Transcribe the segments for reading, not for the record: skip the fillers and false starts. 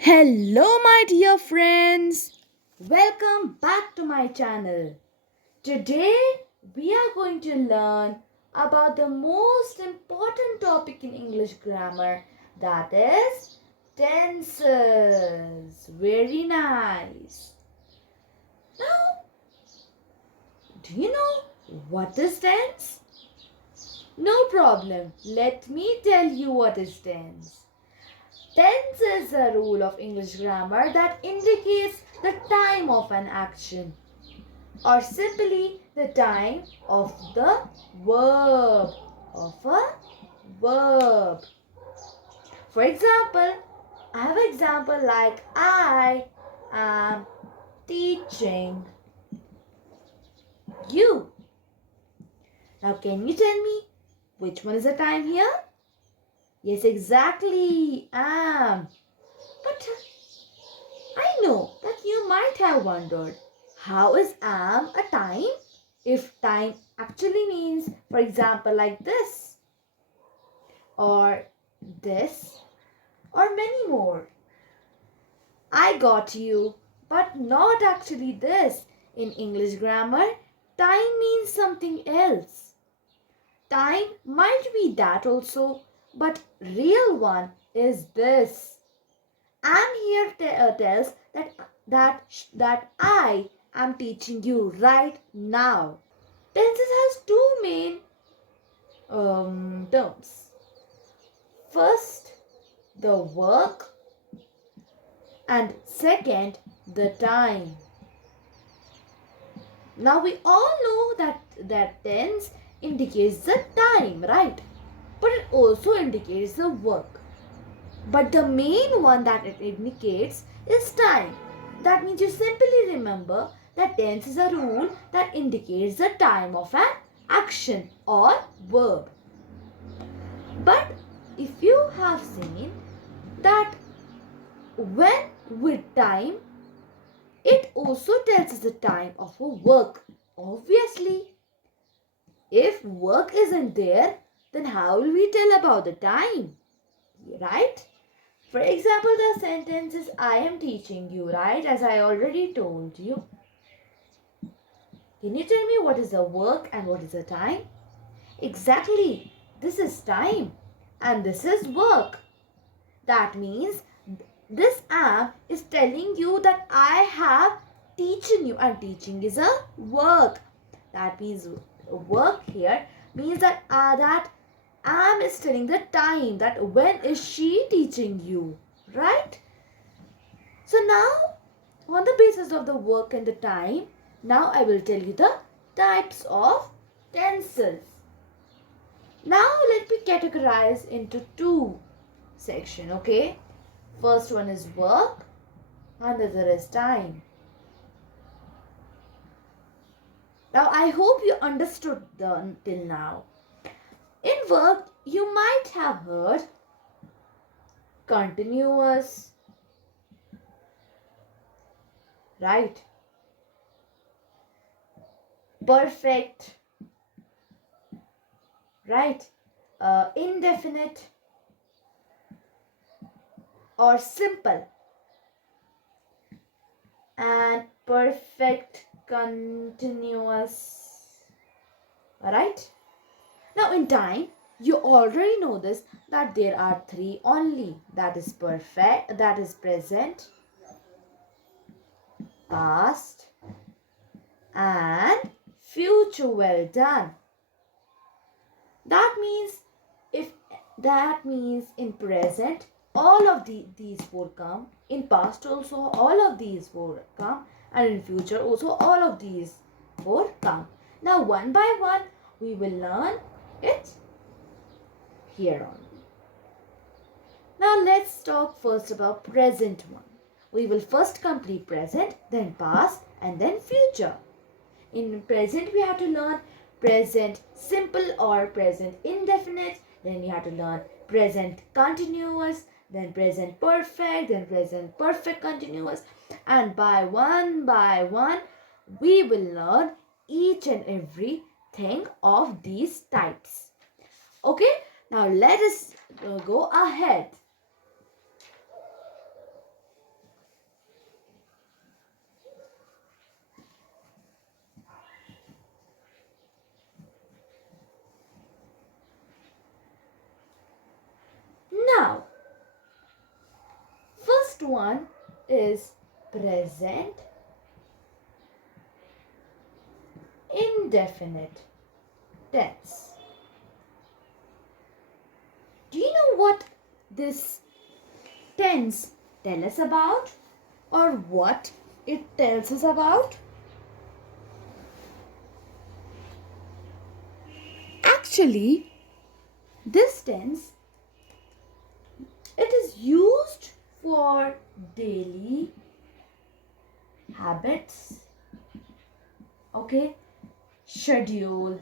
Hello, my dear friends. Welcome back to my channel. Today, we are going to learn about the most important topic in English grammar, that is tenses. Very nice. Now, do you know what is tense? No problem. Let me tell you what is tense. Tense is a rule of English grammar that indicates the time of an action or simply the time of the verb of a verb. For example, I have an example like I am teaching you. Now can you tell me which one is the time here? Yes, exactly, am. But I know that you might have wondered, how is am a time? If time actually means, for example, like this, or this, or many more. I got you, but not actually this. In English grammar, time means something else. Time might be that also, but real one is this. Am here tells that I am teaching you right now. Tenses has two main terms. First, the work, and second, the time. Now we all know that tense indicates the time, right? But it also indicates the work. But the main one that it indicates is time. That means you simply remember that tense is a rule that indicates the time of an action or verb. But if you have seen that when with time, it also tells us the time of a work. Obviously, if work isn't there, then how will we tell about the time? Right? For example, the sentence is I am teaching you, right? As I already told you. Can you tell me what is the work and what is the time? Exactly. This is time and this is work. That means this am is telling you that I have teaching you, and teaching is a work. That means work here means that am is telling the time, that when is she teaching you, right? So now, on the basis of the work and the time, now I will tell you the types of tenses. Now let me categorize into two section, okay? First one is work and the other is time. Now I hope you understood till now. In work, you might have heard continuous, right? Perfect, right? Indefinite or simple, and perfect continuous, right? Now in time, you already know this, that there are three only, that is perfect, that is present, past, and future. Well done. That means, if that means in present all of these four come, in past also all of these four come, and in future also all of these four come. Now one by one we will learn it here on. Now let's talk first about present one. We will first complete present, then past, and then future. In present we have to learn present simple or present indefinite, then we have to learn present continuous, then present perfect, then present perfect continuous, and by one we will learn each and every thing of these types. Okay, now let us go ahead. one is present indefinite tense. Do you know what this tense tells us about, or what it tells us about? Actually, this tense, it is used for daily habits, okay, schedule,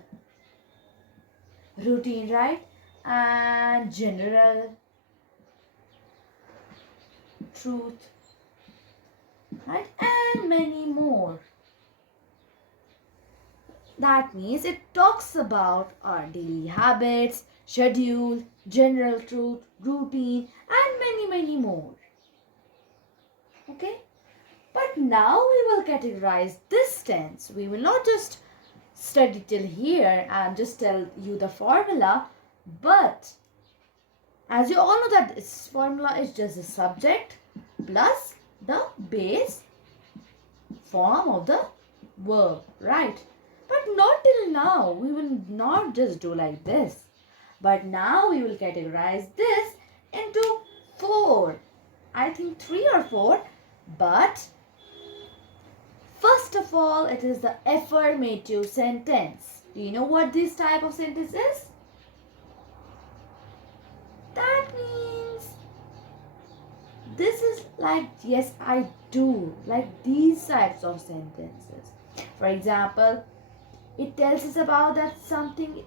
routine, right, and general truth, right, and many more. That means it talks about our daily habits, schedule, general truth, routine, and many more. Okay? But now we will categorize this tense. We will not just study till here and just tell you the formula, but as you all know that this formula is just the subject plus the base form of the verb, right? But not till now. We will not just do like this. But now we will categorize this into 4. I think 3 or 4. But first of all, it is the affirmative sentence. Do you know what this type of sentence is? That means this is like yes, I do. Like these types of sentences. For example, it tells us about that something,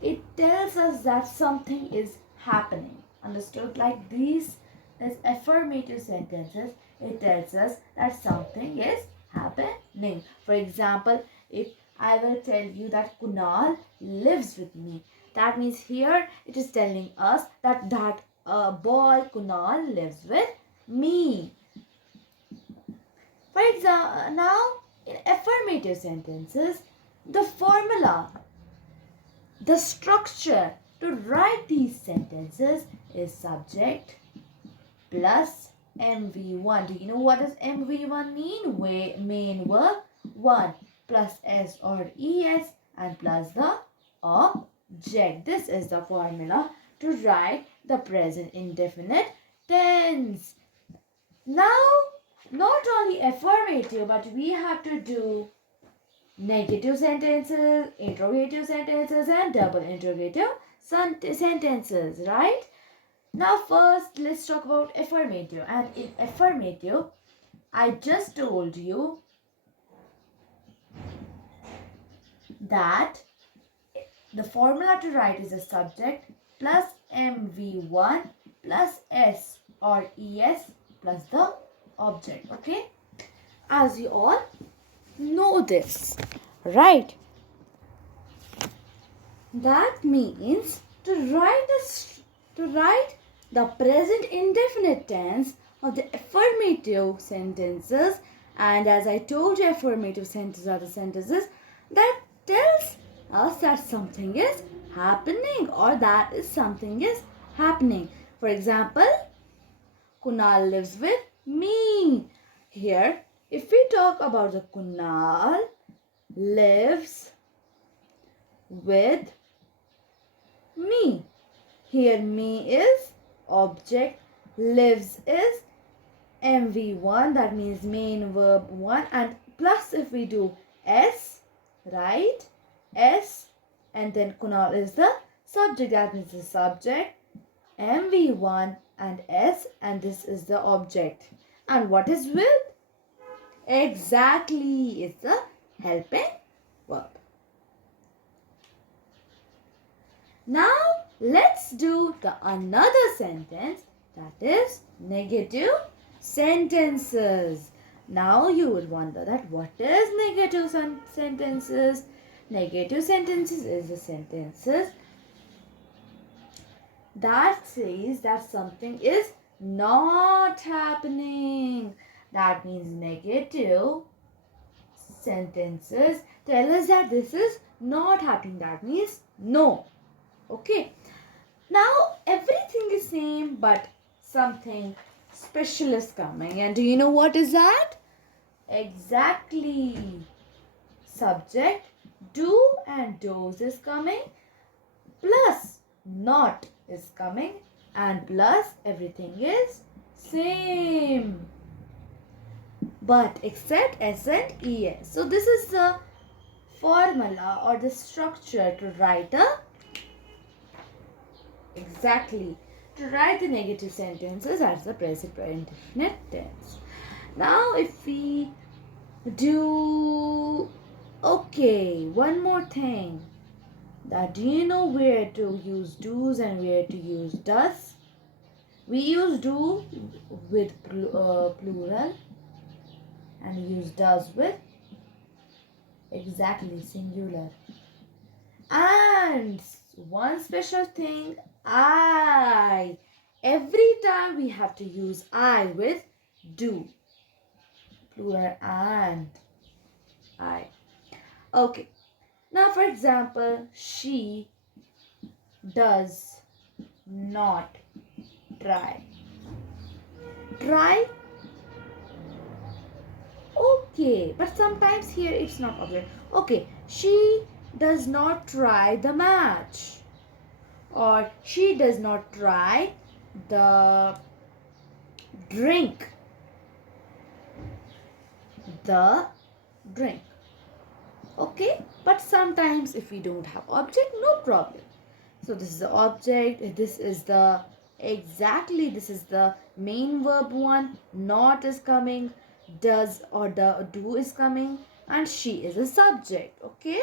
it tells us that something is happening. Understood? Like these is affirmative sentences. It tells us that something is happening. For example, if I will tell you that Kunal lives with me, that means here it is telling us that boy Kunal lives with me. For example, now in affirmative sentences, the formula, the structure to write these sentences is subject plus MV1. Do you know what does MV1 mean? Main verb 1 plus S or ES and plus the object. This is the formula to write the present indefinite tense. Now, not only affirmative, but we have to do negative sentences, interrogative sentences, and double interrogative sentences, right? Now first, let's talk about affirmative. And in affirmative, I just told you that the formula to write is a subject plus MV1 plus S or ES plus the object, okay? As you all know this, right? That means to write the present indefinite tense of the affirmative sentences, and as I told you, affirmative sentences are the sentences that tells us that something is happening or that is something is happening. For example, Kunal lives with me. Here, if we talk about the Kunal lives with me. Here me is object, lives is MV1, that means main verb 1, and plus if we do S, right? S, and then Kunal is the subject, that means the subject, MV1 and S, and this is the object. And what is with? Exactly, it's the helping verb. Now let's do the another sentence, that is negative sentences. Now you would wonder that what is negative sentences? Negative sentences is the sentences that says that something is not happening. That means negative sentences tell us that this is not happening. That means no. Okay. Now everything is same, but something special is coming. And do you know what is that? Exactly. Subject, do and does is coming, plus not is coming, and plus everything is same. But except S and ES. So this is the formula or the structure to write to write the negative sentences as the present indefinite tense. Now if we do, okay, one more thing, that do you know where to use do's and where to use does? We use do with plural and use does with exactly singular. And one special thing, I. Every time we have to use I with do. Plural and I. Okay. Now for example, she does not try. Try. Okay. But sometimes here it's not object. Okay. She does not try the match. Or she does not try the drink. The drink. Okay, but sometimes if we don't have object, no problem. So this is the object, this is the this is the main verb one, not is coming, does or the do is coming, and she is a subject. Okay,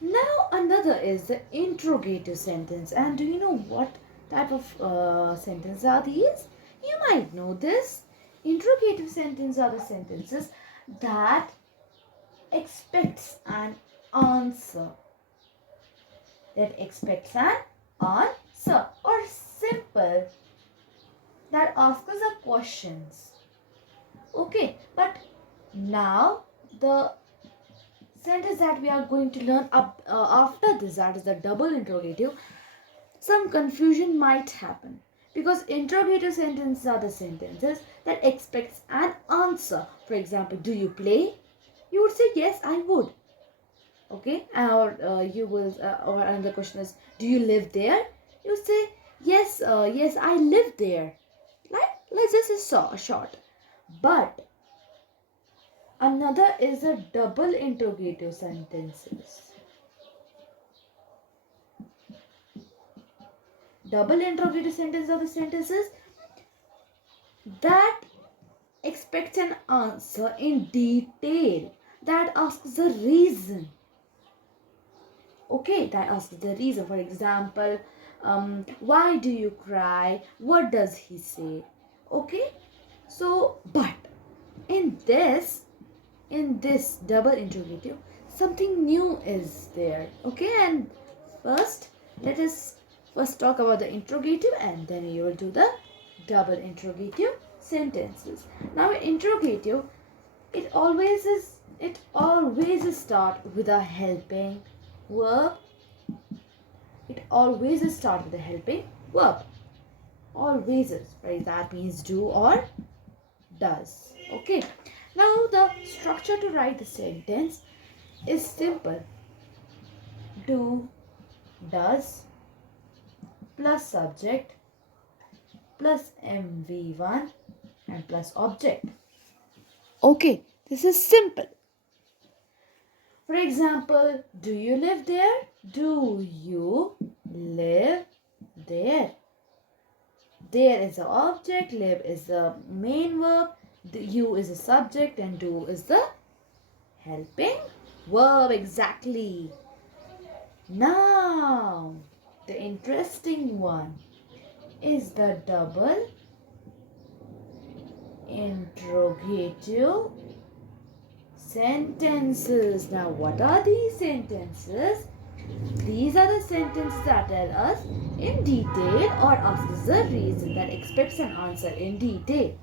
now another is the interrogative sentence. And do you know what type of sentence are these? You might know this. Interrogative sentences are the sentences that expects an answer. That expects an answer, or simple, that asks us a questions. Okay, but now the sentence that we are going to learn after this, that is the double interrogative, some confusion might happen, because interrogative sentences are the sentences that expects an answer. For example, do you play? You would say yes, I would. Okay, or you will or another question is, do you live there? You say yes, yes, I live there. Let's just a short. But another is a double interrogative sentences. Double interrogative sentences are the sentences that expects an answer in detail, that asks the reason. Okay, that asks the reason. For example, why do you cry? What does he say? Okay, so but in this double interrogative, something new is there. Okay, and first let us first talk about the interrogative, and then you will do the double interrogative sentences. Now interrogative, it always start with a helping verb. It always start with a helping verb. Always is, right? That means do or does. Okay. Now the structure to write the sentence is simple. Do, does, plus subject, plus MV1, and plus object. Okay, this is simple. For example, do you live there? Do you live there? There is the object, live is the main verb, you is the subject, and do is the helping verb. Exactly. Now, the interesting one is the double interrogative sentences. Now, what are these sentences? These are the sentences that tell us in detail or ask us the reason, that expects an answer in detail.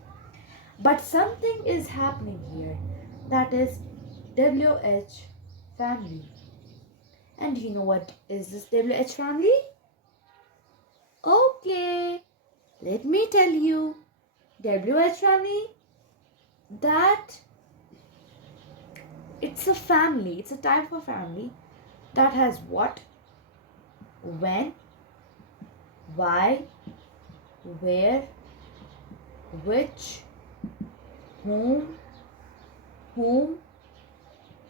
But something is happening here, that is WH family. And you know what is this WH family? Okay, Let me tell you, WH family, that it's a family, it's a type of family that has what, when, why, where, which, whom,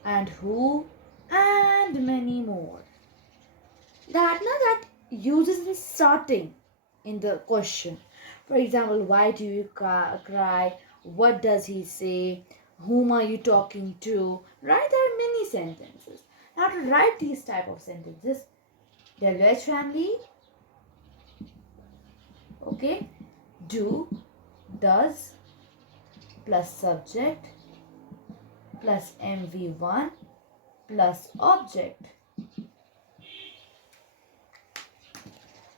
and who, and many more. That uses in starting in the question. For example, why do you cry? What does he say? Whom are you talking to? Right? There are many sentences. Now to write these type of sentences, WH family, okay, do, does, plus subject, plus MV1, plus object.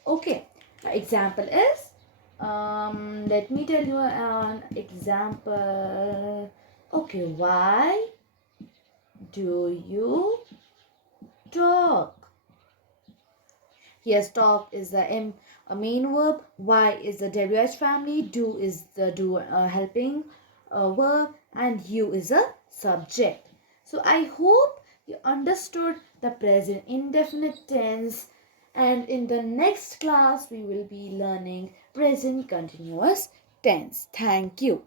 Okay, example is, let me tell you an example. Okay, why do you talk? Yes, talk is the a main verb. Why is the WH family. Do is the do helping verb, and you is a subject. So I hope you understood the present indefinite tense, and in the next class we will be learning present continuous tense. Thank you.